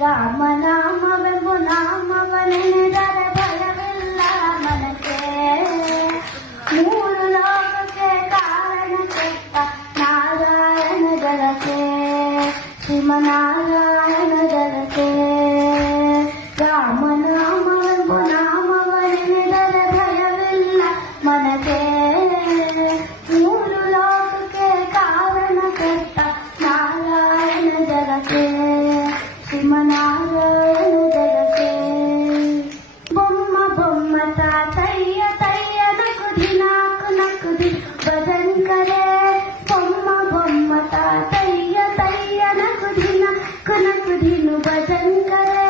ರಾಮನಾಮವೆಂಬು ನಾಮವನೆನೆದರೆ ಭಯವಿಲ್ಲ ಮನಕ್ಕೆ. ಮೂರು ಲೋಕಕ್ಕೆ ಕಾರಣ ಕೆಟ್ಟ ನಾರಾಯಣ ಜಲಕ್ಕೆ, ಶ್ರೀಮನಾರಾಯಣ ಜಲಕ್ಕೆ. ರಾಮನಾಮವೆಂಬು ನಾಮವನೆನೆದರೆ ಭಯವಿಲ್ಲ ಮನಕ್ಕೆ. ಮೂರು ಲೋಕಕ್ಕೆ ಕಾರಣ ಕೆಟ್ಟ ನಾರಾಯಣ ಜಲಕ್ಕೆ, ಶ್ರೀಮನಾರಾಯಣ ಜಲಕ್ಕೆ. ಬೊಮ್ಮ ಬೊಮ್ಮ ತಾತಯ್ಯ ತಯ್ಯ ನಕುದಿ ನಾಕು ನಕುದಿ ಭಜನ್ ಕರೆ. ಬೊಮ್ಮ ಬೊಮ್ಮ ತಾತಯ್ಯ ತಯ್ಯ ನಕುದಿ ನಾಕು ನಕುದಿನು ಭಜನ್ ಕರೆ.